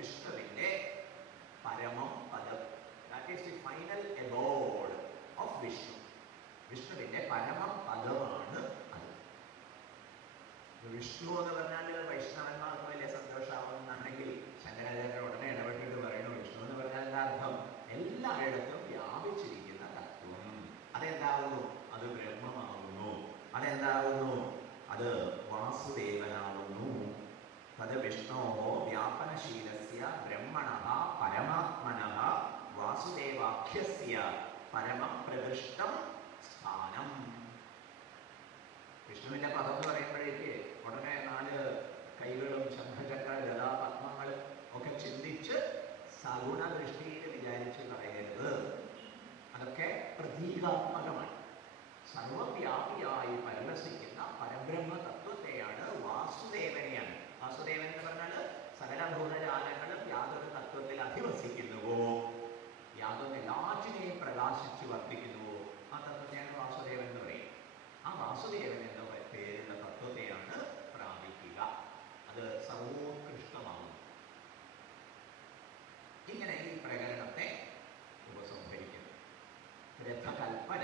വിഷ്ണുവിന്റെ പരമം പദം. That is the final aboard of Vishnu. വിഷ്ണുവിന്റെ പരമം പദമാണ് അത്. വിഷ്ണു എന്ന് പറഞ്ഞാൽ വൈഷ്ണവന്മാർക്ക് വലിയ സന്തോഷമാവുന്നതാണെങ്കിൽ ശങ്കരാചാര്യ ഉടനെ ഇടപെട്ടിട്ട് പറയുന്നു, വിഷ്ണു എന്ന് പറഞ്ഞാൽ എന്താ അർത്ഥം? എല്ലായിടത്തും വ്യാപിച്ചിരിക്കുന്ന തത്വം. അതെന്താവുന്നു? അത് ബ്രഹ്മമാകുന്നു. അതെന്താകുന്നു? അത് വാസുദേവനാകുന്നു. തത് വിഷ്ണോഹോ വ്യാപനശീലസ്യ ബ്രഹ്മണഃ പരമാത്മനഃ വാസുദേവാഖ്യസ്യ പരമം പ്രകൃഷ്ടം സ്ഥാനം. വിഷ്ണുവിന്റെ പദം എന്ന് പറയുമ്പോഴേക്ക് ഉടനെ 4 കൈകളും ശംഖചക്ര ഗദാ പത്മങ്ങളും ഒക്കെ ചിന്തിച്ച് സഗുണ ദൃഷ്ടിയിൽ വിചാരിച്ച് കളയരുത്. അതൊക്കെ പ്രതീകാത്മകമാണ്. സർവവ്യാപിയായി പരിലസിക്കുന്ന പരബ്രഹ്മ തത്വത്തെയാണ്, വാസുദേവനെയാണ്. വാസുദേവൻ എന്ന് പറഞ്ഞാൽ സകല ഭൂതജാലങ്ങളും യാതൊരു തത്വത്തിൽ അധിവസിക്കുന്നുവോ, യാതൊരു എല്ലാറ്റിനെയും പ്രകാശിച്ചു വർത്തിക്കുന്നുവോ, ആ തത്വത്തെയാണ് വാസുദേവൻ എന്ന് പറയും. ആ വാസുദേവൻ എന്ന പേരുള്ള തത്വത്തെയാണ് പ്രാപിക്കുക. അത് സർവോത്കൃഷ്ടമാകുന്നു. ഇങ്ങനെ ഈ പ്രകരണത്തെ ഉപസംഹരിക്കുന്നു. രഥകൽപ്പന.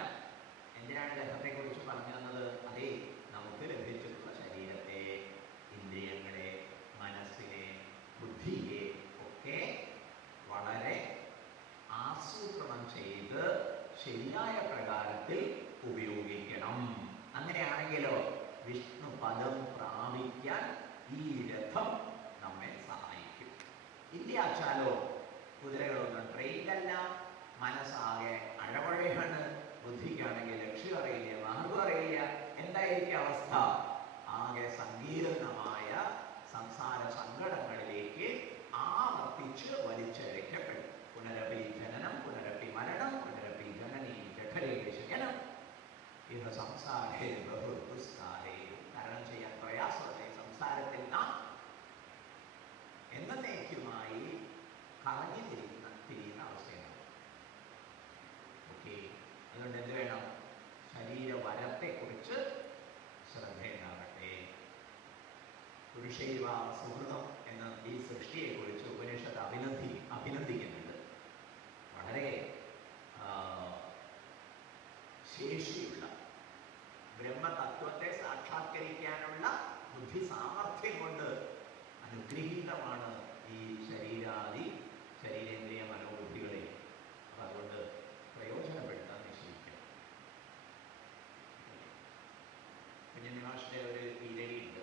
എന്തിനാണ് രഥത്തെക്കുറിച്ച് പറഞ്ഞു തന്നത്? അതേ, നമുക്ക് ലഭിച്ചിട്ടുള്ള ശരീരത്തെ, ഇന്ദ്രിയങ്ങളെ, മനസ്സിനെ, ബുദ്ധിയെ ഒക്കെ വളരെ ആസൂത്രണം ചെയ്ത് ശരിയായ പ്രകാരത്തിൽ ഉപയോഗിക്കണം. അങ്ങനെയാണെങ്കിലോ വിഷ്ണു പദം പ്രാപിക്കാൻ ഈ രഥം നമ്മെ സഹായിക്കും. ഇല്ലാച്ചാലോ കുതിരകളൊന്നും ട്രെയിനിലല്ല, മനസ്സാകെ അഴവഴയാണ്, ബുദ്ധിക്കാണെങ്കിൽ ലക്ഷ്യം അറിയില്ല, മാർഗം അറിയില്ല. എന്തായിരിക്കും അവസ്ഥ? ആകെ സങ്കീർണമായ സംസാര സങ്കടങ്ങളിലേക്ക് ആവർത്തിച്ച് വലിച്ചഴക്കപ്പെടും. പുനരപി ജനനം, പുനരപി മരണം, പുനരപി ജനനീ ജഠരേ ശയനം. ഇത് സംസാരേ ബഹുദുസ്താരേ. തരണം ചെയ്യാൻ പ്രയാസമുള്ള സംസാരത്തിൽ നാം എന്നേക്കുമായി കറങ്ങി തിരിയുന്ന അവസ്ഥയാണ്. ഓക്കെ, അതുകൊണ്ട് എന്ത് വേണം? ശരീരവരത്തെക്കുറിച്ച് ശ്രദ്ധയുണ്ടാകട്ടെ. പുരുഷൈവ സുഹൃതം എന്ന ഈ സൃഷ്ടിയെക്കുറിച്ച് ഉപനിഷത്ത് അഭിനന്ദിക്കുന്നുണ്ട്. വളരെ ശേഷിയുള്ള, ബ്രഹ്മതത്വത്തെ സാക്ഷാത്കരിക്കാനുള്ള ബുദ്ധി സാമർഥ്യം കൊണ്ട് അനുഗ്രഹീതമാണ് ഈ ശരീരേന്ദ്രിയ മനോബുദ്ധികളെ. അപ്പം അതുകൊണ്ട് പ്രയോജനപ്പെടുത്താൻ നിശ്ചയിക്കണം. കുഞ്ഞുമാഷിന്റെ ഒരു ഈരടിയുണ്ട്.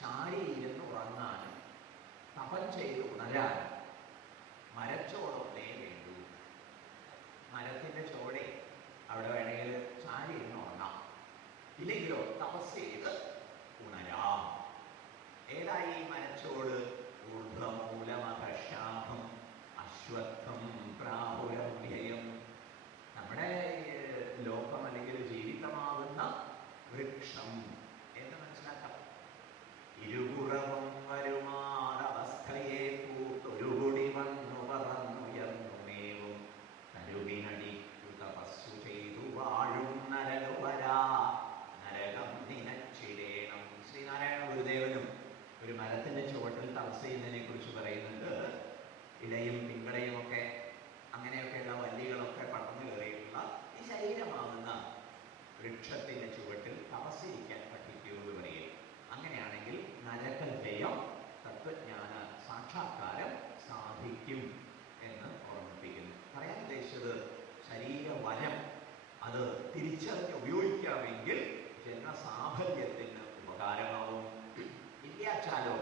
ചാരിയിരുന്ന് ഉറങ്ങാനും തപം ചെയ്ത് ഉണരാനും മരച്ചോടൊന്നേ വേണ്ടൂ. മരത്തിന്റെ ചോടെ അവിടെ വേണമെങ്കിൽ ചാരിയിരുന്ന് ഉറങ്ങാം, ഇല്ലെങ്കിലോ തപസ് ചെയ്ത് ഉണരാം. ഏതായി മരച്ചോട്? ഊർധ്വമൂലമകശാഖം അശ്വത്ഥം പ്രാഹുരഭ്യയം. നമ്മുടെ ലോകം അല്ലെങ്കിൽ ജീവിതമാകുന്ന വൃക്ഷം എന്ന് മനസ്സിലാക്കാം. ഇരുപുറവും വരുമാറവസ്ഥയെ പൂത്തൊരുകുടി വന്നു പറന്നുയർന്നുമേവും തരുവിനടിക്കു തപസ്സു ചെയ്തു വാഴും നരനുവരാ നരകം നിനച്ചിടേണം. ശ്രീനാരായണ ഗുരുദേവനും ഒരു മരത്തിന്റെ ചുവട്ടിൽ തപസ് ചെയ്യുന്നതിനെ കുറിച്ച് പറയുന്നുണ്ട്. ഇലയും പിങ്കളയും ഒക്കെ അങ്ങനെയൊക്കെയുള്ള വല്ലികളൊക്കെ പടർന്നു കയറിയിട്ടുള്ള ഈ ശരീരമാകുന്ന വൃക്ഷത്തിന്റെ ചുവട്ടിൽ തപസ്സിരിക്കാൻ പഠിക്കൂ എന്ന് പറയും. അങ്ങനെയാണെങ്കിൽ നരകജയം, തത്വജ്ഞാന സാക്ഷാത്കാരം സാധിക്കും എന്ന് ഓർമ്മിപ്പിക്കുന്നു. പറയാൻ ഉദ്ദേശിച്ചത് ശരീരവരം അത് തിരിച്ചറിഞ്ഞ് ഉപയോഗിക്കാമെങ്കിൽ ജന്മസാഫല്യത്തിന് ഉപകാരമാവും. ഇല്ലാച്ചാലോ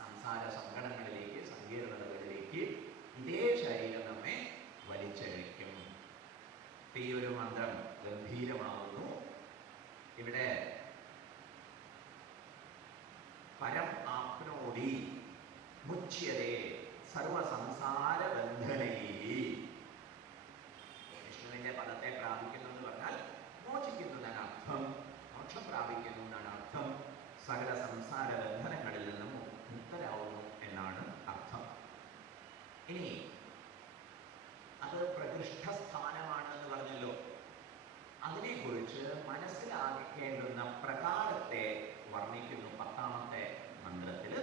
സംസാര സങ്കടങ്ങളിലേക്ക്, സങ്കീർണതകളിലേക്ക് ഇതേ ശരീരം നമ്മെ വലിച്ചഴിക്കും. ഈ ഒരു മന്ത്രം ഗംഭീരമാകുന്നു. ഇവിടെ പരം ആപ്നോതി മുച്യതേ സർവസംസാര ബന്ധനൈ. വിഷ്ണുവിന്റെ പദത്തെ പ്രാപിക്കുന്നു എന്ന് പറഞ്ഞാൽ മോചിക്കുന്നു എന്നാണ് അർത്ഥം, മോക്ഷം പ്രാപിക്കുന്നു എന്നാണ് അർത്ഥം. സകല സംസാര ബന്ധനങ്ങളിൽ നിന്നും മുക്തരാവുന്നു എന്നാണ് അർത്ഥം. ഇനി അത് പ്രകൃഷ്ടസ്ഥാനമാണ് എന്ന് പറഞ്ഞല്ലോ. അതിനെക്കുറിച്ച് മനസ്സിലാക്കേണ്ടുന്ന പ്രകാരത്തെ വർണ്ണിക്കുന്നു 10ാമത്തെ മന്ത്രത്തിൽ.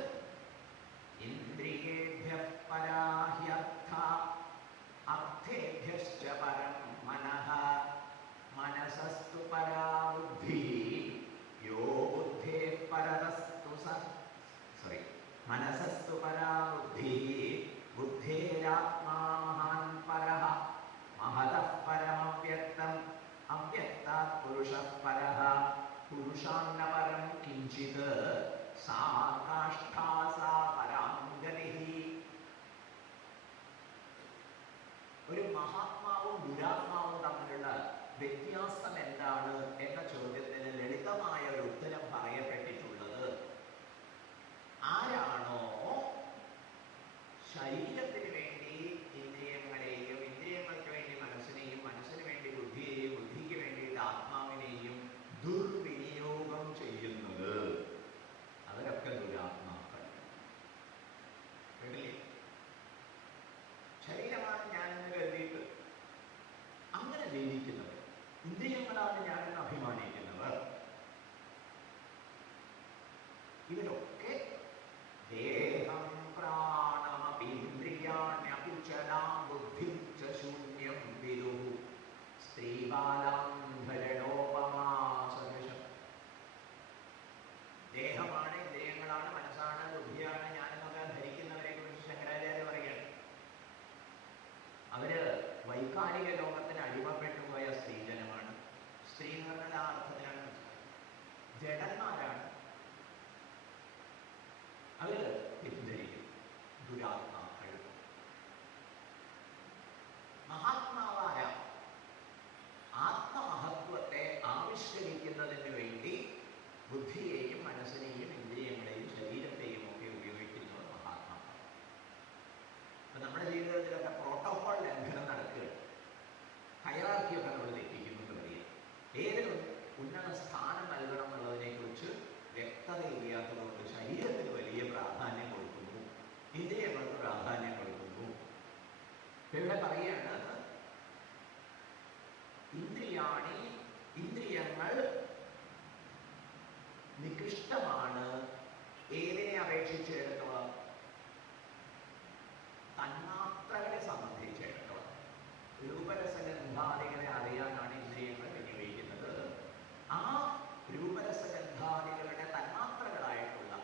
അപേക്ഷിച്ചിടത്തോളം തന്മാത്രകളെ സംബന്ധിച്ചിടത്തോളം രൂപരസഗന്ധാദികളെ അറിയാനാണ് ഇന്ദ്രിയങ്ങൾ വിനിയോഗിക്കുന്നത്. ആ രൂപരസഗന്ധാദികളുടെ തന്മാത്രകളായിട്ടുള്ള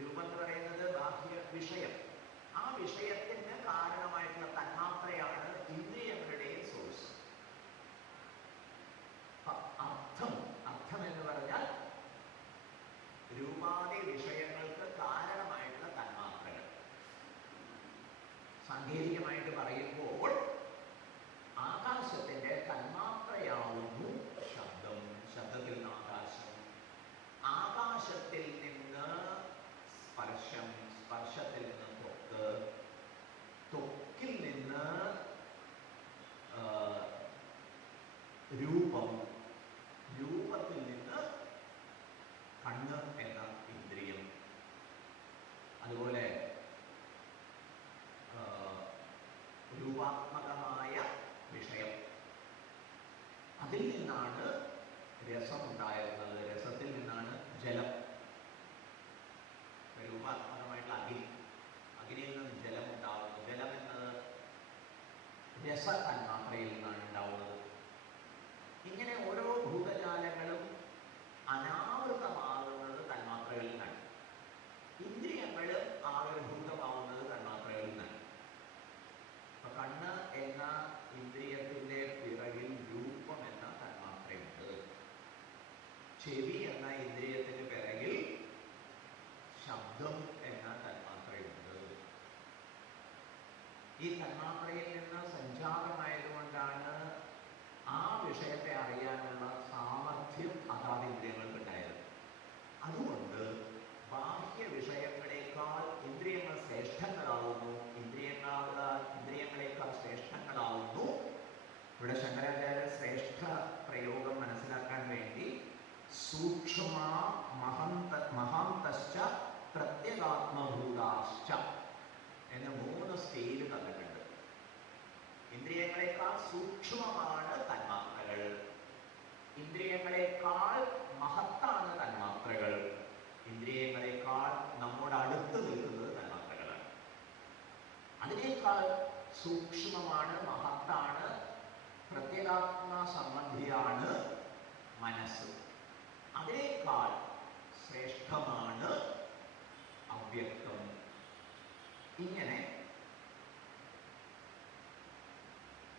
രൂപം എന്ന് പറയുന്നത് ബാഹ്യ വിഷയം, ആ വിഷയത്തിന് കാരണമായിട്ടുള്ള തന്മാത്രയാണ് ഇന്ദ്രിയങ്ങളുടെ സോഴ്സ്. അർത്ഥം എന്ന് പറഞ്ഞാൽ രൂപാദി വിഷയങ്ങൾക്ക് കാരണമായിട്ടുള്ള തന്മാത്രകൾ. സാങ്കേതികമായിട്ട് പറയുമ്പോൾ ആകാശത്തിന്റെ തന്മാത്രയാവുന്നു ശബ്ദം, ശബ്ദത്തിൽ നിന്ന് ആകാശം, ആകാശത്തിൽ നിന്ന് സ്പർശം, സ്പർശത്തിൽ നിന്ന് ത്വക്ക്, ത്വക്കിൽ നിന്ന് രൂപം, രൂപത്തിൽ നിന്ന് കണ്ണ് എന്ന ഇന്ദ്രിയം, അതുപോലെ രൂപാത്മകമായ വിഷയം, അതിൽ നിന്നാണ് രസം ഉണ്ടായിരുന്നത്, രസത്തിൽ നിന്നാണ് ജലം, രൂപാത്മകമായിട്ടുള്ള അഗ്നിയിൽ നിന്ന് ജലം ഉണ്ടാവുന്നു, ജലം എന്നത് രസ തന്മാത്രയിൽ നിന്നാണ് ഉണ്ടാവുന്നത്. ഇങ്ങനെ ഓരോ ഭൂതജാലങ്ങളും അനാവൃതമാകുന്നത് തന്മാത്രകളിൽ നിന്നാണ്. ഇന്ദ്രിയങ്ങൾ ആവിർഭൂതമാവുന്നത് തന്മാത്രകളിൽ നിന്നാണ്. അപ്പൊ കണ്ണ് എന്ന ഇന്ദ്രിയത്തിന്റെ പിറകിൽ രൂപം എന്ന തന്മാത്രയുണ്ട്. ചെവി എന്ന ഇന്ദ്രിയത്തിന് പിറകിൽ ശബ്ദം എന്ന തന്മാത്രയുണ്ട്. ഈ തന്മാത്രയിൽ നിന്ന് സഞ്ചാരമായതുകൊണ്ടാണ് ആ വിഷയത്തെ അറിയാനുള്ള സാമർഥ്യം അതാതിന്ദ്രിയങ്ങൾക്ക് ഉണ്ടായത്. അതുകൊണ്ട് ബാഹ്യ വിഷയങ്ങളെക്കാൾ ഇന്ദ്രിയങ്ങൾ ശ്രേഷ്ഠങ്ങളാവുന്നു, ഇന്ദ്രിയങ്ങളെക്കാൾ ശ്രേഷ്ഠങ്ങളാവുന്നു. ഇവിടെ ശങ്കരാചാര്യ ശ്രേഷ്ഠ പ്രയോഗം മനസ്സിലാക്കാൻ വേണ്ടി സൂക്ഷ്മ മഹാന്തശ്ച പ്രത്യഗാത്മഭൂതാശ്ച എന്ന 3 സ്കെയിൽ തന്നിട്ടുണ്ട്. ഇന്ദ്രിയങ്ങളെക്കാൾ സൂക്ഷ്മമാണ് തന്മാത്രകൾ, ഇന്ദ്രിയങ്ങളെക്കാൾ മഹത്താണ് തന്മാത്രകൾ, ഇന്ദ്രിയങ്ങളെക്കാൾ നമ്മോട് അടുത്ത് നിൽക്കുന്നത് തന്മാത്രകളാണ്. അതിനേക്കാൾ സൂക്ഷ്മമാണ്, മഹത്താണ്, പ്രത്യേകാത്മ സംബന്ധിയാണ് മനസ്സ്. അതിനേക്കാൾ ശ്രേഷ്ഠമാണ് അവ്യക്തം. ഇങ്ങനെ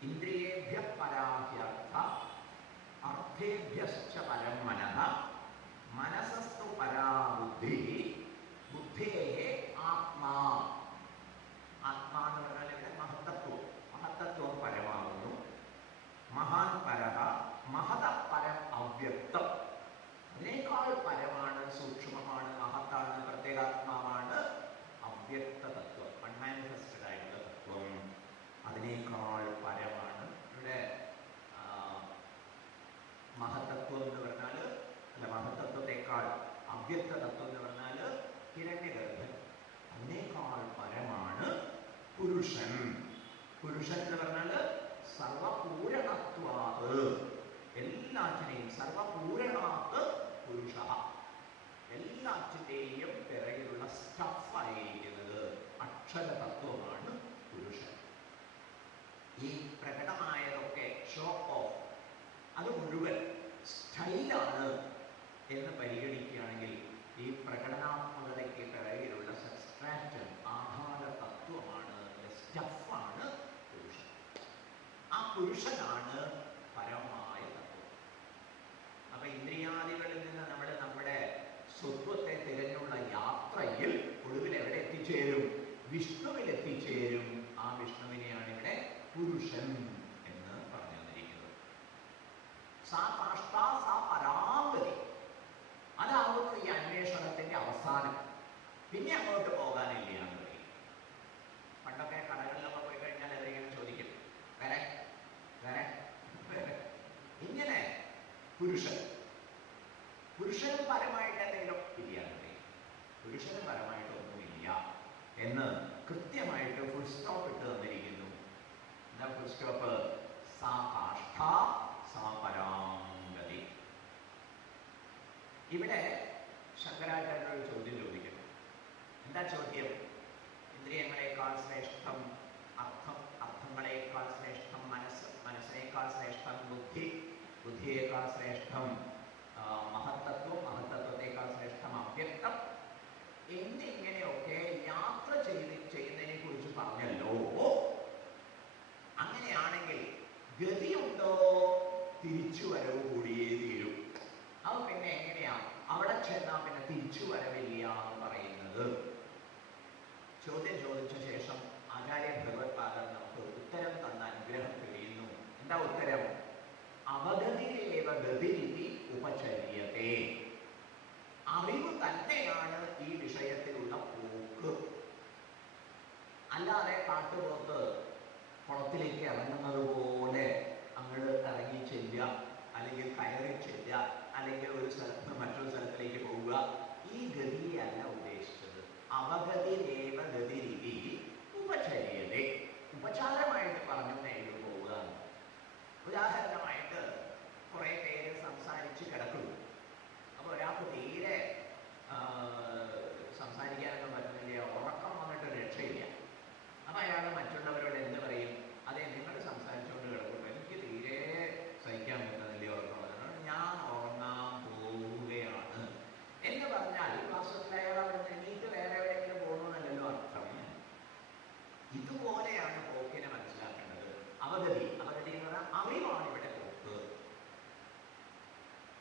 ഇന്ദ്രിയേഭ്യ പരാഹ്യർത്ഥ അർത്ഥേഭ്യശ്ച പരം മനഃ മനസസ്തു പരാ ബുദ്ധി ബുദ്ധേഹേ ആത്മാ. ആത്മാ എന്ന് പറഞ്ഞാൽ ഇവിടെ മഹത്തത്വം, മഹത്തത്വം പരമാകുന്നു. മഹാൻ പരഹ മഹത പരം അവ്യക്തം. അതിനേക്കാൾ പരമാണ്, സൂക്ഷ്മമാണ്, മഹത്താണ്, പ്രത്യേകാത്മാവാണ് അവ്യക്ത തത്വം, അൺമാനിഫെസ്റ്റഡ് ആയിട്ടുള്ള തത്വം. അതിനേക്കാൾ പരമാണ്. ഇവിടെ മഹത്തത്വം എന്ന് പറഞ്ഞാൽ, അല്ല, മഹത്തത്വത്തെക്കാൾ അവ്യക്ത തത്വം എന്ന് പറഞ്ഞാൽ ഹിരണ്യഗർഭൻ. അതിനേക്കാൾ പരമാണ് പുരുഷൻ. പുരുഷൻ എന്ന് പറഞ്ഞാൽ സർവപൂരണത്വാത്, എല്ലാറ്റിനെയും, സർവപൂരണാത്ത് പുരുഷ, എല്ലാറ്റിൻ്റെയും പിറകിലുള്ള സ്റ്റഫായിരിക്കുന്നത് അക്ഷരതത്വമാണ് പുരുഷൻ. ഈ പ്രകടമായതൊക്കെ ഷോ ഓഫ്, അത് മുഴുവൻ സ്റ്റൈലാണ് എന്ന് പരിഗണിക്കുകയാണെങ്കിൽ ഈ പ്രകടനാത്മകതയ്ക്ക് പിറകിലുള്ള സബ്സ്ട്രാക്ഷൻ, ആധാര തത്വമാണ്, സ്റ്റഫാണ് പുരുഷൻ. ആ പുരുഷനാണ് പരമായ തത്വം. അപ്പൊ ഇന്ദ്രിയാദികളിൽ നിന്ന് നമ്മൾ നമ്മുടെ സ്വത്വത്തെ തിരഞ്ഞുള്ള യാത്രയിൽ ഒടുവിൽ എവിടെ എത്തിച്ചേരും? വിഷ്ണുവിൽ എത്തിച്ചേരും. ആ വിഷ്ണുവിനെയാണ് ഇവിടെ പുരുഷൻ എന്ന് പറഞ്ഞു തന്നിരിക്കുന്നത്. സാ കാഷ്ഠാ സാ പരാഗതി, അതാവുന്നു ഈ അന്വേഷണത്തിന്റെ അവസാനം. പിന്നെ അങ്ങോട്ട് പോകാനില്ല എന്ന് പറയും. പണ്ടൊക്കെ കടകളിലൊക്കെ പോയി കഴിഞ്ഞാൽ അവരിങ്ങനെ ചോദിക്കും, വരെ വരെ വരെ. ഇങ്ങനെ പുരുഷൻ, പുരുഷനും പരമായിട്ട് എന്തെങ്കിലും ഇല്ല എന്ന് പറയും. പുരുഷന് പരമായിട്ടൊന്നുമില്ല എന്ന് കൃത്യമായിട്ട് ഫുൾ സ്റ്റോപ്പ് ഇട്ട് തന്നിരിക്കുന്നു. എന്താ ഫുൾ സ്റ്റോപ്പ്? സാ കാഷ്ഠ സാ പരാഗതി. ഇവിടെ ശങ്കരാചാര്യ ഒരു ചോദ്യം ചോദിക്കുന്നു. എന്താ ചോദ്യം? ഇന്ദ്രിയങ്ങളെക്കാൾ ശ്രേഷ്ഠം അർത്ഥം, അർത്ഥങ്ങളെക്കാൾ ശ്രേഷ്ഠം മനസ്സ്, മനസ്സിനേക്കാൾ ശ്രേഷ്ഠം ബുദ്ധി, ബുദ്ധിയേക്കാൾ ശ്രേഷ്ഠം മഹത്തത്വം, മഹത്തത്വത്തെക്കാൾ ശ്രേഷ്ഠം അവ്യക്തം എന്നിങ്ങനെയൊക്കെ യാത്ര ചെയ്യുന്നതിനെ കുറിച്ച് പറഞ്ഞല്ലോ. അങ്ങനെയാണെങ്കിൽ ഗതിയുണ്ടോ? തിരിച്ചുവരവ് കൂടിയേ തീരും. അത് പിന്നെ എങ്ങനെയാ അവിടെ ചെന്നാൽ പിന്നെ തിരിച്ചുവരവില്ല എന്ന് പറയുന്നത്? ചോദ്യം ചോദിച്ച ശേഷം ആചാര്യ ഭഗവത്പാദർ നമുക്ക് ഉത്തരം തന്ന അനുഗ്രഹം കഴിയുന്നു. എന്താ ഉത്തരം? അവഗതിരേവ ഗതിരിതി ഉപചര്യത്തെ. അറിവ് തന്നെയാണ് ഈ വിഷയത്തിലുള്ള പോക്ക്. അല്ലാതെ കാട്ടുപോത്ത് കുളത്തിലേക്ക് ഇറങ്ങുന്നത് പോലെ അങ്ങോട്ട് ഇറങ്ങി ചെല്ലുക, അല്ലെങ്കിൽ കയറി ചെല്ലുക, അല്ലെങ്കിൽ ഒരു സ്ഥലത്ത് നിന്ന് മറ്റൊരു സ്ഥലത്തിലേക്ക് പോവുക, ഈ ഗതിയല്ല ഉദ്ദേശിച്ചത്. അവഗതിരേവ ഗതിരിതി ഉപചര്യത്തെ. ഉപചാരമായിട്ട് പറഞ്ഞു നേരിട്ട് പോവുക. ഉദാഹരണമായിട്ട് കുറെ പേര് സംസാരിച്ച് കിടക്കുന്നു. അപ്പോൾ ഒരാൾക്ക് തീരെ സംസാരിക്കാനൊന്നും പറ്റുന്നില്ല, ഉറക്കം വന്നിട്ട് രക്ഷയില്ല. അപ്പം അയാൾ മറ്റുള്ളവരോട് എന്ത് പറയും? അതെ, നിങ്ങൾ സംസാരിച്ചുകൊണ്ട് കിടക്കുന്നു, എനിക്ക് തീരെ സഹിക്കാൻ പറ്റുന്നില്ല ഉറക്കം വന്നിട്ട്, ഞാൻ ഉറങ്ങാൻ പോവുകയാണ് എന്ന് പറഞ്ഞാൽ വാസ്തവത്തിൽ അയാൾ അവിടെ എണീറ്റ് വേറെ എവിടെയെങ്കിലും പോകണമെന്നല്ലോ അർത്ഥം. ഇതുപോലെയാണ് പോക്കിനെ മനസ്സിലാക്കേണ്ടത്. അവഗതി, അവഗതി എന്ന് പറഞ്ഞാൽ അറിവാണ് ഇവിടെ പോക്ക്.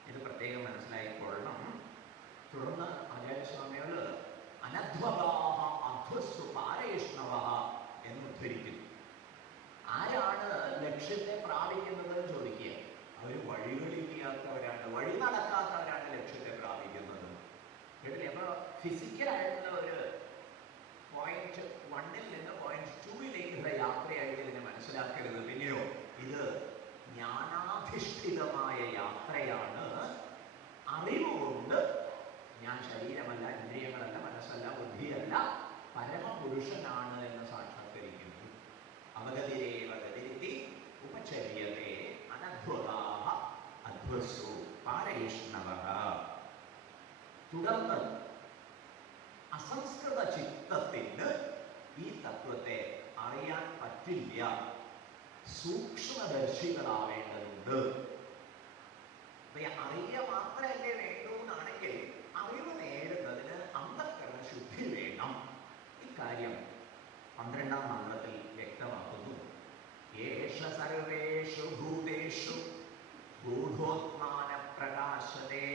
ഇത് പ്രത്യേകം മനസ്സിലായിക്കൊള്ളണം. തുടർന്ന് ആചാര്യസ്വാമികൾ അനധ്വഗാഹ അധ്വസ്സു പാരയിഷ്ണവഃ എന്ന് ഉദ്ധരിക്കുന്നു. ആരാണ് ലക്ഷ്യത്തെ പ്രാപിക്കുന്നത് ചോദിക്കുക. അവർ വഴികളില്ലാത്തവരാണ്, വഴി നടക്കാത്തവരാണ് ലക്ഷ്യത്തെ പ്രാപിക്കുന്നത്. കേട്ടില്ലേ? അപ്പോൾ ഫിസിക്കലായിട്ടുള്ള ഒരു പോയിന്റ് 1 നിന്ന് പോയിന്റ് 2 യാത്രയായിട്ട് ഇതിനെ മനസ്സിലാക്കരുത്. പിന്നെയോ ഇത് ജ്ഞാനാധിഷ്ഠിതമായ യാത്രയാണ്. അറിവുകൊണ്ട് ഞാൻ ശരീരമല്ല, ഇന്ദ്രിയങ്ങളല്ല, മനസ്സല്ല, ബുദ്ധിയല്ല, പരമപുരുഷനാണ് എന്ന് സാക്ഷാത്കരിക്കുന്നു. അവഗതിരേവ ഗതിരിതി ഉപചര്യത്തെ അനധ്വഗാഹ അധ്വസ്സു പാരയിഷ്ണവഃ. തുടർന്ന് അസംസ്കൃത ചിത്തത്തിന് ഈ തത്വത്തെ അറിയാൻ പറ്റില്ല, സൂക്ഷ്മദർശികളാവേണ്ടതുണ്ട്. അറിയുക മാത്രമല്ലേ വേണ്ടൂ എന്നാണെങ്കിൽ അറിവ് നേടുന്നതിന് അന്ധക്കരണ ശുദ്ധി വേണം. ഇക്കാര്യം 12ാം മന്ത്രത്തിൽ വ്യക്തമാക്കുന്നു. യേഷ സർവേഷു ഭൂതേഷു ഗൂഢോത്മാന പ്രകാശതേ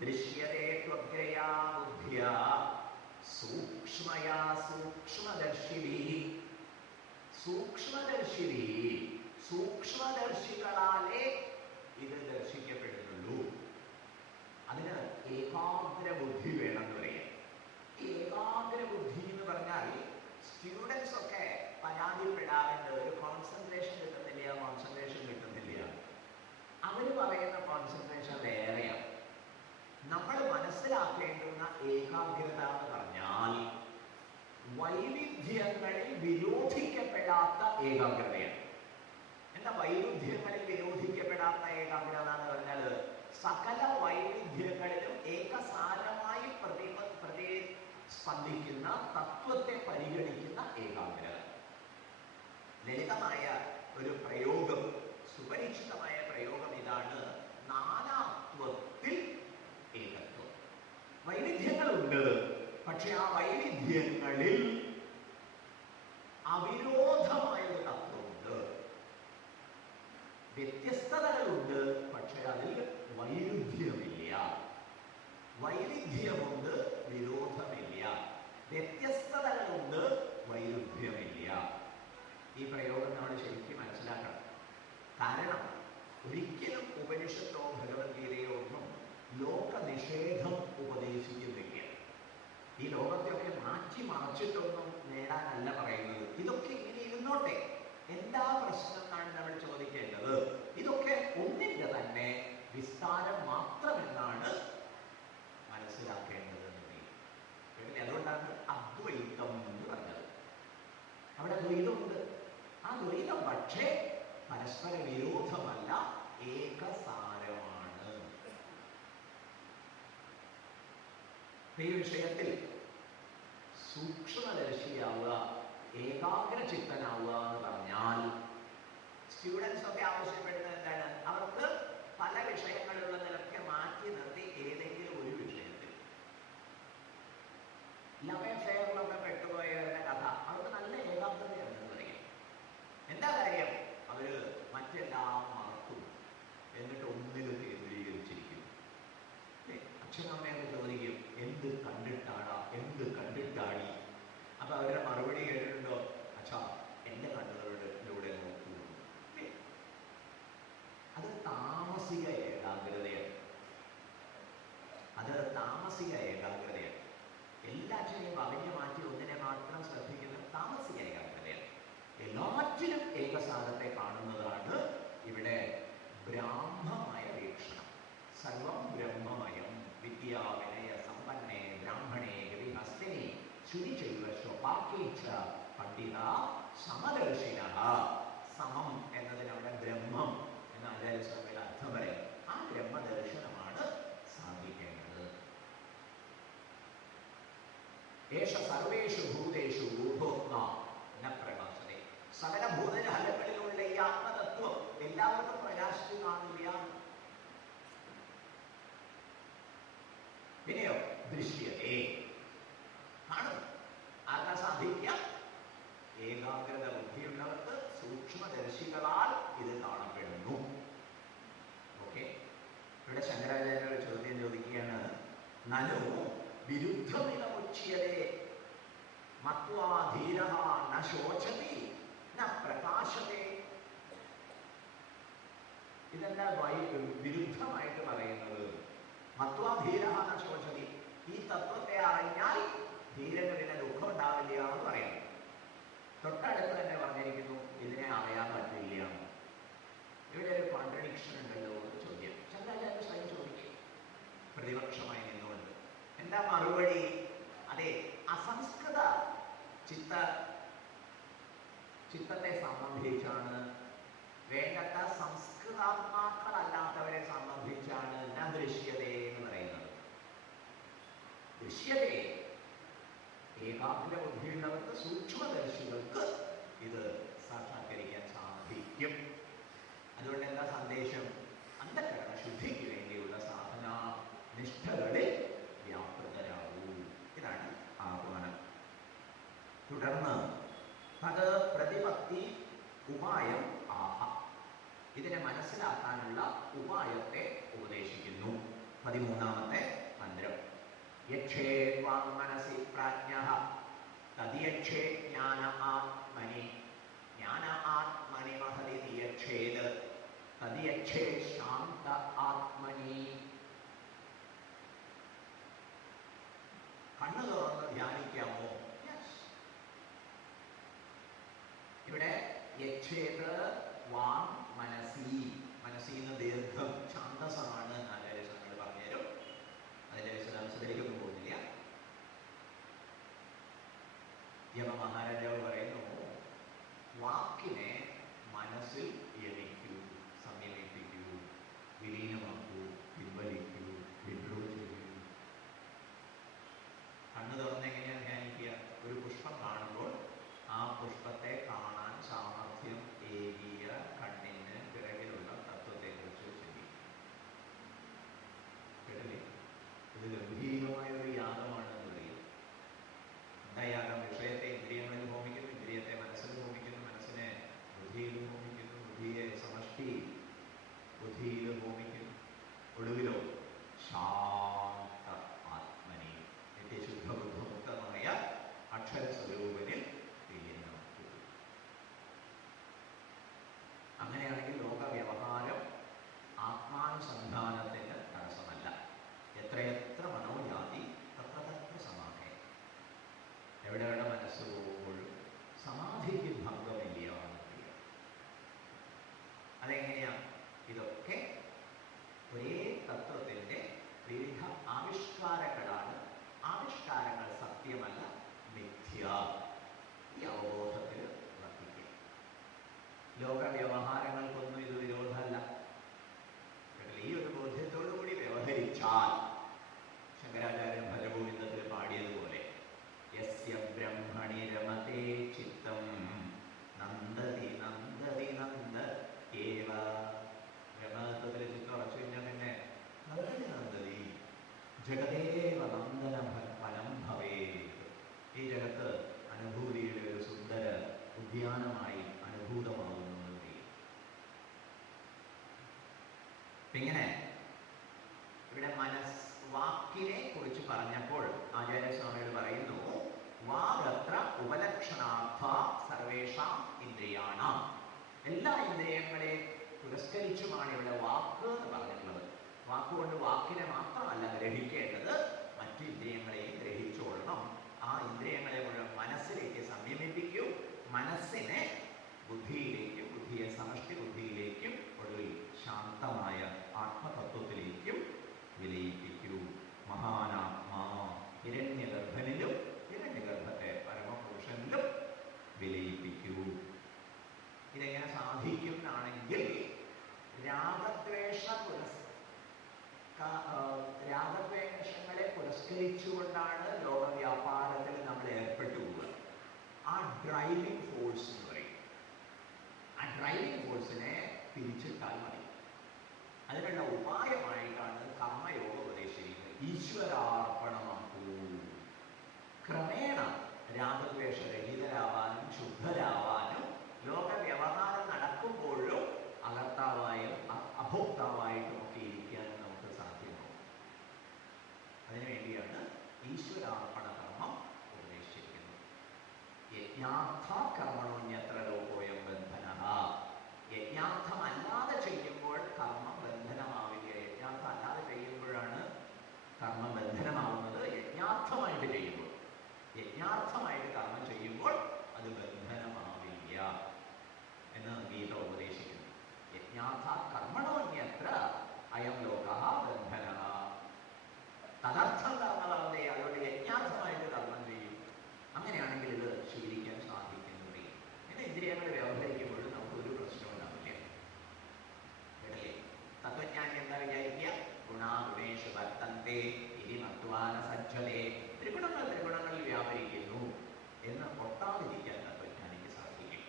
ദൃശ്യതേ ത്വഗ്രയാ ബുദ്ധ്യാ സൂക്ഷ്മയാ സൂക്ഷ്മദർശിഭിഃ. സൂക്ഷ്മദർശിഭിഃ, സൂക്ഷ്മദർശികളാലേ ഇത് ദർശിക്കപ്പെടുന്നുള്ളൂ. അതിന് ഏകാഗ്ര ബുദ്ധി വേണം എന്ന് പറയാം. ഏകാഗ്ര ബുദ്ധി എന്ന് പറഞ്ഞാൽ സ്റ്റുഡൻസ് ഒക്കെ പരാതിപ്പെടാറുണ്ട്, ഒരു കോൺസെൻട്രേഷൻ കിട്ടുന്നില്ല, കോൺസെൻട്രേഷൻ കിട്ടുന്നില്ല. അവർ പറയുന്ന കോൺസെൻട്രേഷൻ വേറെയാണ്. നമ്മൾ മനസ്സിലാക്കേണ്ടുന്ന ഏകാഗ്രത എന്ന് പറഞ്ഞാൽ വൈവിധ്യങ്ങളിൽ വിരോധിക്കപ്പെടാത്ത ഏകാഗ്രതയാണ്. എന്താ വൈരുദ്ധ്യങ്ങളിൽ വിരോധിക്കപ്പെടാത്ത ഏകാഗ്രത എന്ന് പറഞ്ഞാൽ സകല വൈവിധ്യങ്ങളിലും ഏകസാരമായി പ്രതിസ്പന്ദിക്കുന്ന തത്വത്തെ പരിഗണിക്കുന്ന ഏകാഗ്രത. ലളിതമായ ഒരു പ്രയോഗം, സുപരിചിതമായ പ്രയോഗം ഇതാണ്: നാനാത്വത്തിൽ ഏകത്വം. വൈവിധ്യങ്ങളുണ്ട്, പക്ഷെ ആ വൈവിധ്യങ്ങളിൽ അവിരോധമായൊരു തത്വമുണ്ട്. വ്യത്യസ്തതകളുണ്ട്, പക്ഷെ അതിൽ വൈരുദ്ധ്യമില്ല. വൈവിധ്യമുണ്ട്, വിരോധമില്ല. വ്യത്യസ്തതകളുണ്ട്, വൈരുദ്ധ്യമില്ല. ഈ പ്രയോഗം നമ്മൾ ശരിക്കും മനസ്സിലാക്കണം. കാരണം ഒരിക്കലും ഉപനിഷത്തോ ഭഗവത്ഗീതയോ ഒന്നും ലോകനിഷേധം ഉപദേശിക്കുന്നില്ല. ഈ ലോകത്തെയൊക്കെ മാറ്റി മറിച്ചിട്ടൊന്നും നേടാനല്ല പറയുന്നത്. ഇതൊക്കെ ഇങ്ങനെ ഇരുന്നോട്ടെ, എന്താ പ്രശ്നം എന്നാണ് നമ്മൾ ചോദിക്കേണ്ടത്. ഇതൊക്കെ ഒന്നിന്റെ തന്നെ വിസ്താരം മാത്രമെന്നാണ് മനസ്സിലാക്കേണ്ടത്. അതുകൊണ്ടാണ് അദ്വൈതം എന്ന് പറഞ്ഞത്. അവിടെ ദ്വൈതമുണ്ട്. ആ ദ്വൈതം പക്ഷേ പരസ്പര വിരോധമല്ല, ഏകസാരമാണ്. ഈ വിഷയത്തിൽ സൂക്ഷ്മദർശിയാവുക, ഏകാഗ്രചിത്തനാവുക എന്ന് പറഞ്ഞാൽ സ്റ്റുഡൻസ് ഒക്കെ ആവശ്യപ്പെടുന്നത് എന്താണ്? അവർക്ക് പല വിഷയങ്ങളിലുള്ളതിലൊക്കെ മാറ്റി നിർത്തി ഏതെങ്കിലും ഒരു വിഷയത്തിൽ ലവ് അഫെയറിലൊക്കെ പെട്ടുപോയവരുടെ കഥ അവർക്ക് നല്ല ഏകാഗ്രതയാണെന്ന് പറയും. എന്താ കാര്യം? അവര് മറ്റെല്ലാം മറക്കും, എന്നിട്ട് ഒന്നിൽ കേന്ദ്രീകരിച്ചിരിക്കും. അച്ഛനമ്മയൊക്കെ ചോദിക്കും, എന്ത് കണ്ടിട്ടാടാ, എന്ത് കണ്ടിട്ടാടി? അപ്പൊ അവരുടെ മറുപടി കേട്ടിട്ടുണ്ടോ? അച്ഛാ, എന്റെ കണ്ണുകളിലൂടെ നോക്കൂ. അത് താമസിക ഏകാഗ്രതയാണ്. അത് താമസിക ഏകാഗ്രതയാണ്. എല്ലാറ്റിനെയും അവിഞ്ഞു മാറ്റി ഒന്നിനെ മാത്രം ശ്രദ്ധിക്കുന്ന താമസിക ഏകാഗ്രതയാണ്. എല്ലാറ്റിലും ഏകസാരത്തെ കാണുന്നതാണ് ഇവിടെ ബ്രാഹ്മമായ വീക്ഷണം. സർവം ബ്രഹ്മമയം വിദ്യാവിനയ സമ്പന്നേ ബ്രാഹ്മണേ ഗൃഹസ്ഥിനി ശുചി ചൈവ സ്വപാക്കേച്ച പണ്ഡിത സമദർശിനഃ. സമം എന്നതിനവിടെ ബ്രഹ്മം എന്ന ആചാര്യസ്വാമിയുടെ അർത്ഥം പറയും. ആ ബ്രഹ്മദർശനമാണ് സാധിക്കേണ്ടത്. ഏഷ സർവേഷു ഭൂതേഷു ഊർധ്വോത്മാ ന പ്രകാശതേ. സകല ഭൂതജാലങ്ങളിലുള്ള ഈ ആത്മതത്വം എല്ലാവർക്കും പ്രകാശിച്ചു കാണില്ല. പിന്നെയോ ദൃശ്യതേ, കാണും. ആർക്കാ സാധിക്കാം? ഏകാഗ്രത ബുദ്ധിയുള്ളവർക്ക് സൂക്ഷ്മദർശികളാൽ ഇത് കാണപ്പെടുന്നു. ഓക്കെ, ഇവിടെ ശങ്കരാചാര്യ ഒരു ചോദ്യം ചോദിക്കുകയാണ്. നനു വിരുദ്ധമിതമുച്യതേ മത്വാ ധീരഃ ന ശോചതി ന പ്രകാശതേ. ഇതെന്താ വിരുദ്ധമായിട്ട് പറയുന്നത്? മത്വാ ധീരഃ ന ശോചതി, ഈ തത്വത്തെ അറിഞ്ഞാൽ ധീരന് പിന്നെ ദുഃഖം ഉണ്ടാവില്ല എന്ന് പറയുന്നു. തൊട്ടടുത്ത് തന്നെ പറഞ്ഞിരിക്കുന്നു ഇതിനെ അറിയാൻ പറ്റില്ല. ഇവിടെ ഒരു കോൺട്രഡിക്ഷൻ ഉണ്ടല്ലോ എന്ന് ചോദ്യം ശങ്കരാചാര്യ സ്വയം ചോദിക്കും, പ്രതിപക്ഷമായി നിന്നുകൊണ്ട്. എന്താ മറുപടി? അതെ, അസംസ്കൃത ചിത്തത്തെ സംബന്ധിച്ചാണ്, വേണ്ടത്ര സംസ്കൃതാത്മാക്കളല്ലാത്തവരെ സംബന്ധിച്ചാണ് ന ദൃശ്യതേ എന്ന് പറയുന്നത്. ദൃശ്യതേ ഏകാഗ്ര ബുദ്ധിയുള്ളവർക്ക്, സൂക്ഷ്മദർശികൾക്ക് ഇത് സാക്ഷാത്കരിക്കാൻ സാധിക്കും. അതുകൊണ്ട് എന്താ സന്ദേശം? അന്ധകരണ ശുദ്ധിക്ക് വേണ്ടിയുള്ള സാധനാ നിഷ്ഠകളിൽ വ്യാപൃതരാകൂ. ഇതാണ് ആഹ്വാനം. തുടർന്ന് തത് പ്രതിപത്തി ഉപായം ആഹ, ഇതിനെ മനസ്സിലാക്കാനുള്ള ഉപായത്തെ ഉപദേശിക്കുന്നു. 13ാമത്തെ മന്ത്രം. യക്ഷേ ത്വാം മനസി പ്രാജ്ഞഃ തദ്യക്ഷേ ജ്ഞാന ആത്മനി ജ്ഞാന ആത്മനി മഹതി യക്ഷേത് തദ്യക്ഷേ ശാന്ത ആത്മനി. കണ്ണു തുറന്ന് ധ്യാനിക്കാമോ? ഇവിടെ യക്ഷേത് വാം മനസി, മനസ്സിന്ന് ദീർഘം ഛാന്തസമാണ് ആചാര്യസ്വാമികൾ പറഞ്ഞുതരും. അതിന്റെ വിശദാംശത്തിലേക്കൊന്നും പോകുന്നില്ല. യമ മഹാരാജാവ് പറയുന്നു, വാക്കിനെ മനസ്സിൽ യമിക്കൂ, സംയമിപ്പിക്കൂ, വിലീനമാക്കൂ, പിൻവലിക്കൂ, വിഡ്രോ ചെയ്യൂ. കണ്ണു തുറന്ന് എങ്ങനെയാണ് ധ്യാനിക്കുക? ഒരു പുഷ്പം കാണുമ്പോൾ ആ പുഷ്പത്തെ കാണാൻ സാമർഥ്യം ഏകിയ കണ്ണിന് പിറകിലുള്ള തത്വത്തെക്കുറിച്ച് ചിന്തിക്കും. കേട്ടില്ലേ? ഇത് ഗംഭീരമായ ഒരു യാഗമാണ് എന്ന് പറയും. എന്താ യാഗം? വിഷയത്തെ ഇന്ദ്രിയങ്ങളിൽ ഹോമിക്കുന്നു, ഇന്ദ്രിയത്തെ മനസ്സിൽ ഹോമിക്കുന്നു, മനസ്സിനെ ബുദ്ധിയിൽ ഹോമിക്കുന്നു, ബുദ്ധിയെ സമഷ്ടി ബുദ്ധിയിൽ ഹോമിക്കുന്നു. ഒടുവിലോ ശാന്ത ആത്മനി, നിത്യശുദ്ധ ബുദ്ധമുക്തമായ അക്ഷരസ്വരൂപനിൽ വിലീനമാക്കുക. അങ്ങനെയാണെങ്കിൽ ലോക വ്യവഹാരം ആത്മാനുസന്ധാനത്തിന് തടസ്സമല്ല. എത്രയെത്ര മനോജാതി തത്ര തത്ര സമാധേ. എവിടെ എല്ലാ ഇന്ദ്രിയങ്ങളെയും പുരസ്കരിച്ചുമാണ് ഇവിടെ വാക്ക് എന്ന് പറഞ്ഞിട്ടുള്ളത്. വാക്കുകൊണ്ട് വാക്കിനെ മാത്രമല്ല ഗ്രഹിക്കേണ്ടത്, മറ്റു ഇന്ദ്രിയങ്ങളെയും ഗ്രഹിച്ചോളണം. ആ ഇന്ദ്രിയങ്ങളെ മുഴുവൻ മനസ്സിലേക്ക് സംയമിപ്പിക്കൂ. മനസ്സിനെ ബുദ്ധിയിലേക്കും, ബുദ്ധിയെ സമഷ്ടി ബുദ്ധിയിലേക്കും, ഒടുവിൽ ശാന്തമായ ആത്മതത്വത്തിലേക്കും വിലയിപ്പിക്കൂ. മഹാനാത്മാ ഹിരണ്യഗർഭനിലും ഹിരണ്യഗർഭത്തെ പരമപുരുഷനിലും വിലയിപ്പിക്കൂ. ഇതെങ്ങനെ സാധിക്കും എന്നാണെങ്കിൽ രാഗദ്വേഷങ്ങളെ പുരസ്കരിച്ചുകൊണ്ടാണ് ലോകവ്യാപാരത്തിൽ നമ്മൾ ഏർപ്പെട്ടു പോവുക. ആ ഡ്രൈവിംഗ് ഫോഴ്സ് എന്ന് പറയും. ആ ഡ്രൈവിംഗ് ഫോഴ്സിനെ പിരിച്ചിട്ടാൽ മതി. അതിനുള്ള ഉപായമായിട്ടാണ് കർമ്മയോഗം ഉപദേശിക്കുന്നത്. ഈശ്വരാർപ്പണമാക്കൂ. ക്രമേണ രാഗദ്വേഷരഹിതരാവാനും ശുദ്ധരാവാനും ലോകവ്യവഹാരം നടക്കുമ്പോഴും അകർത്താവായും അഭോക്താവായിട്ടും ഒക്കെ ഇരിക്കാനും നമുക്ക് സാധ്യമാവും. അതിനുവേണ്ടിയാണ് ഈശ്വരാർപ്പണ കർമ്മം ഉപദേശിക്കുന്നത്. യജ്ഞാർത്ഥ കർമ്മണോന്യത്ര ലോകോയം ബന്ധനഃ. യജ്ഞാർത്ഥമല്ലാതെ ചെയ്യുമ്പോൾ കർമ്മം ബന്ധനമാവില്ല. യജ്ഞാർത്ഥം അല്ലാതെ ചെയ്യുമ്പോഴാണ് കർമ്മം ബന്ധനമാവുന്നത്. യജ്ഞാർത്ഥമായിട്ട് ചെയ്യുമ്പോൾ, യജ്ഞാർത്ഥമായിട്ട് കർമ്മം ചെയ്യുമ്പോൾ അത് ബന്ധനമാവില്ല എന്ന് ഗീത ഉപദേശിക്കുന്നു. യജ്ഞാർത്ഥ കർമ്മണോന്യത്ര അയം ലോകഃ ബന്ധനഃ. തദർത്ഥം കർമ്മലബ്ധേ. അതുകൊണ്ട് യജ്ഞാർത്ഥമായിട്ട് കർമ്മം ചെയ്യും. അങ്ങനെയാണെങ്കിൽ ഇത് ശീലിക്കാൻ സാധിക്കുന്നത്. പിന്നെ ഇന്ദ്രിയങ്ങൾ വ്യവഹരിക്കുമ്പോഴും നമുക്ക് ഒരു പ്രശ്നവും ഉണ്ടാവില്ല. കേട്ടല്ലേ? തത്വജ്ഞാനി എന്താ വിചാരിക്കുക? ഗുണാഗുണേഷു വർത്തന്തേ ഇതി മത്വാന സജ്ജതേ. ത്രിഗുണങ്ങൾ ത്രിഗുണങ്ങളിൽ വ്യാപരിക്കുന്നു എന്ന് ഒട്ടാതിരിക്കാൻ തത്വജ്ഞാനിക്ക് സാധിക്കും.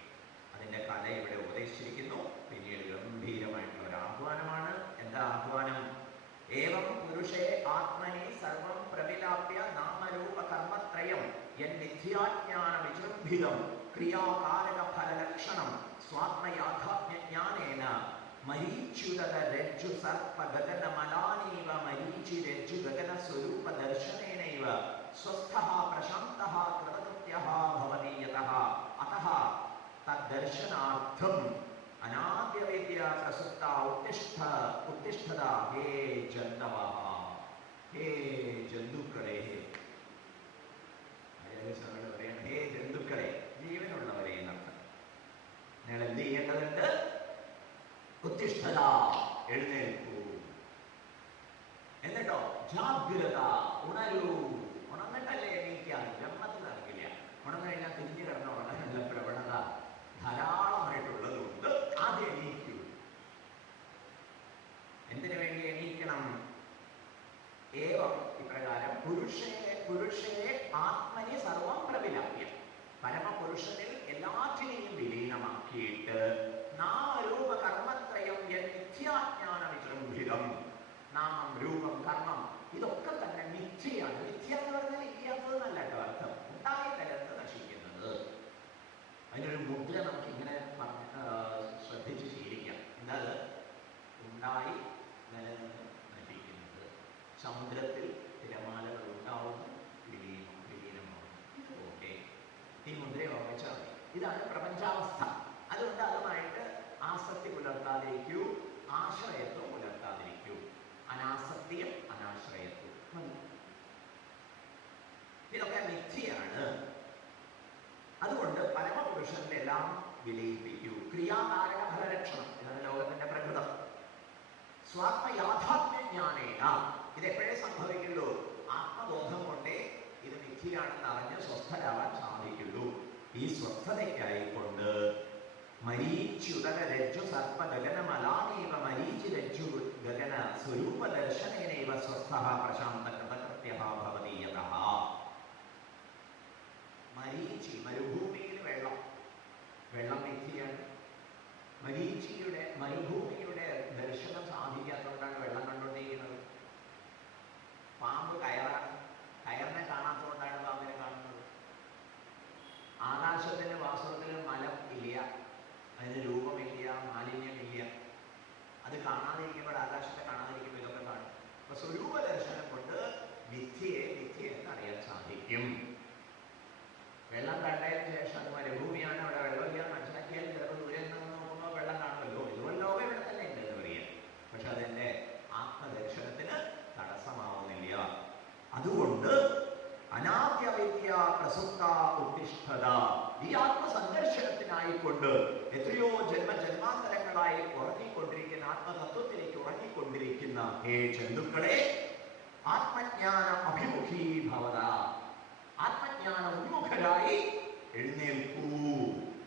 അതിന്റെ കഥ ഇവിടെ ഉപദേശിച്ചിരിക്കുന്നു. പിന്നീട് ഗംഭീരമായിട്ടുള്ള ഒരു ആഹ്വാനമാണ്. എന്താ ആഹ്വാനം? ഏവം പുരുഷേ ആത്മനി സർവം പ്രവിലാപ്യ നാമരൂപ കർമ്മത്രയം യന്നിഥ്യാജ്ഞാന വിജൃംഭിതം ക്രിയാകാരക ഫലലക്ഷണം സ്വാത്മയാഥാത്മ്യജ്ഞാനേന മരീച്യുതക രജ്ജു സർപ്പ ഗഗന മലാനീവ മരീചി രജ്ജു ഗഗന സ്വരൂപ ദർശനേനൈവ സ്വസ്ഥഃ പ്രശാന്തഃ കൃതകൃത്യഃ ഭവതി യതഃ അതഃ തദ്ദർശനാർത്ഥം അനാദ്യവേദ്യ പ്രസുപ്ത ഉത്തിഷ്ഠത ഹേ ജന്തവഃ. ഹേ ജന്തുക്കളെ, പറയാണ് ഹേ ജന്തുക്കളെ, ജീവനുള്ളവരെ എന്നർത്ഥം. നിങ്ങൾ എന്ത് ചെയ്യേണ്ടതുണ്ട്? ഉത്തിഷ്ഠത, എഴുന്നേൽക്കൂ. എന്നിട്ടോ ജാഗ്രത, ഉണരൂ. ഉണർന്നിട്ടല്ലേ എണീക്കാൻ? ജന്മത്തിൽ നടക്കില്ല. ഉണർന്നു കഴിഞ്ഞാൽ തിരിഞ്ഞു കിടന്ന ഉണരാനുള്ള പ്രവണത ധാരാളമായിട്ടുള്ളത് കൊണ്ട് ആദ്യം എണീക്കൂ. എന്തിനു വേണ്ടി എണീക്കണം? ഏവം ഇപ്രകാരം പുരുഷേ ആത്മനി സർവം പ്രവിലാപ്യ, പരമപുരുഷനിൽ എല്ലാറ്റിനെയും വിലീനമാക്കിയിട്ട് നാമരൂപ കർമ്മത്രയം മിഥ്യാജ്ഞാന വിജൃംഭിതം. നാമം, രൂപം, കർമ്മം ഇതൊക്കെ തന്നെ മിഥ്യയാണ്. മിഥ്യ എന്ന് പറഞ്ഞാൽ ഇല്ലാത്തതെന്നല്ല കേട്ടോ അർത്ഥം. ഉണ്ടായി തരത്ത് നശിക്കുന്നത്. അതിനൊരു മുദ്ര നമുക്ക് ഇങ്ങനെ ശ്രദ്ധിച്ച് ശീലിക്കാം. എന്താ? ഉണ്ടായി നിലനിന്ന് നശിക്കുന്നത്. സമുദ്രത്തിൽ തിരമാലകൾ ഉണ്ടാവുന്നു, വിലീനമാവുന്നു. ഓക്കെ, ഈ മുദ്രയെ ഓർമ്മിച്ചാൽ മതി. ഇതാണ് പ്രപഞ്ചാവസ്ഥ. അതുകൊണ്ട് അതുമായിട്ട് ആസക്തി പുലർത്താതിരിക്കൂ, ആശ്രയത്വം പുലർത്താതിരിക്കൂ. അനാസക്തിയും അനാശ്രയത്വം ഇതൊക്കെ മിഥ്യയാണ്. അതുകൊണ്ട് പരമപുരുഷന്റെ എല്ലാം വിലയിപ്പിക്കൂ. ക്രിയാകാരക ഫലലക്ഷണം, ഇതാണ് ലോകത്തിന്റെ പ്രകൃതം. സ്വാത്മയാഥാത്മ്യജ്ഞാനേന, ഇതെപ്പോഴേ സംഭവിക്കുള്ളൂ? ആത്മബോധം കൊണ്ടേ ഇത് മിഥ്യയാണെന്ന് അറിഞ്ഞ് സ്വസ്ഥരാവാൻ സാധിക്കുള്ളൂ. ഈ സ്വസ്ഥതയ്ക്കായിക്കൊണ്ട് മരീച്യുതക രജ്ജു സർപ്പ ഗഗന മലാനീവ മരീചി രജ്ജു ഗഗന സ്വരൂപ ദർശനേനൈവ സ്വസ്ഥഃ പ്രശാന്ത കൃതകൃത്യഃ ഭവതി യതഃ. മരീചി, മരുഭൂമിയിൽ വെള്ളം മിഥ്യയാണ്. മരുഭൂമിയുടെ ദർശനം സാധിക്കാത്തതുകൊണ്ടാണ് വെള്ളം കണ്ടുകൊണ്ടിരിക്കുന്നത്. പാമ്പ് കയറിനെ കാണാത്തതുകൊണ്ടാണ് പാമ്പിനെ കാണുന്നത്. ആകാശത്തിന് വാസ്തവത്തിൽ മലം ഇല്ല, അതിന് രൂപമില്ല, മാലിന്യമില്ല. അത് കാണാതിരിക്കുമ്പോൾ, ആകാശത്തെ കാണാതിരിക്കുമ്പോൾ ഇതൊക്കെ കാണും. അപ്പൊ സ്വരൂപ ദർശനം കൊണ്ട് മിഥ്യയെ എന്ന് അറിയാൻ സാധിക്കും. വെള്ളം കണ്ടതിന് ശേഷം അത് മരുഭൂമിയാണ്, അവിടെ വെള്ളമില്ല മനസ്സിലാക്കിയാൽ ചിലപ്പോൾ ദൂരെ നിന്ന് നോക്കുമ്പോൾ പ്രസുപ്ത ഉത്തിഷ്ഠത. ഈ ആത്മസംഘർഷത്തിനായിക്കൊണ്ട് എത്രയോ ജന്മജന്മാന്തരങ്ങളായി ഉറങ്ങിക്കൊണ്ടിരിക്കുന്ന, ആത്മതത്വത്തിലേക്ക് ഉറങ്ങിക്കൊണ്ടിരിക്കുന്ന ഹേ ജന്തുക്കളെ, ആത്മജ്ഞാന അഭിമുഖീ ഭവത, ആത്മജ്ഞാന ഉന്മുഖരായി എഴുന്നേൽക്കൂ.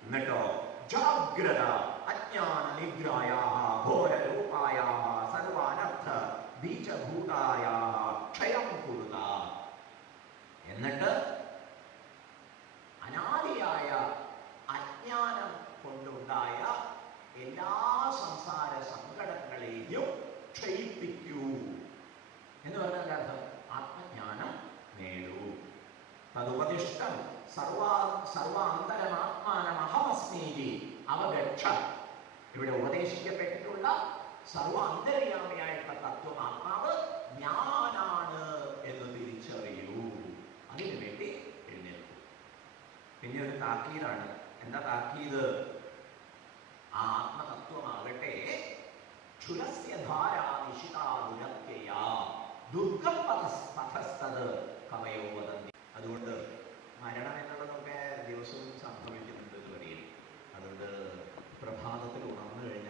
എന്നിട്ടോ ജാഗ്രത അജ്ഞാന നിഗ്രായാഹ ഘോരരൂപായാഹ സർവാനർത്ഥ ബീജഭൂതായാഹ ക്ഷയം കുരുത. എന്നിട്ട് അനാദിയായ അജ്ഞാനം കൊണ്ടുണ്ടായ എല്ലാ സംസാര സങ്കടങ്ങളെയും ക്ഷയിപ്പിക്കൂ എന്ന് പറഞ്ഞാൽ അർത്ഥം ആത്മജ്ഞാനം നേടൂ. തതുപദിഷ്ടം സർവാന്തരമാത്മാനമഹമസ്മീതി അവഗച്ഛ. ഇവിടെ ഉപദേശിക്കപ്പെട്ടിട്ടുള്ള സർവ അന്തര്യാമിയായിട്ടുള്ള തത്വം ആത്മാവ് ഞാനാണ് എന്ന് തിരിച്ചറിയൂ. അതിനുവേണ്ടി എഴുന്നേൽക്കൂ. പിന്നെ ഒരു താക്കീതാണ്. എന്താ താക്കീത്? ആ ആത്മതത്വമാകട്ടെ ക്ഷുരസ്യ ധാരാ നിശിതാ ദുരത്യയാ ദുർഗം പഥസ്തത് കവയോ വദന്തി. അതുകൊണ്ട് മരണം എന്നുള്ളതൊക്കെ ദിവസവും സംഭവിക്കുന്നുണ്ട് എന്ന് പറയും. അതുകൊണ്ട് പ്രഭാതത്തിൽ ഉണർന്നു കഴിഞ്ഞാൽ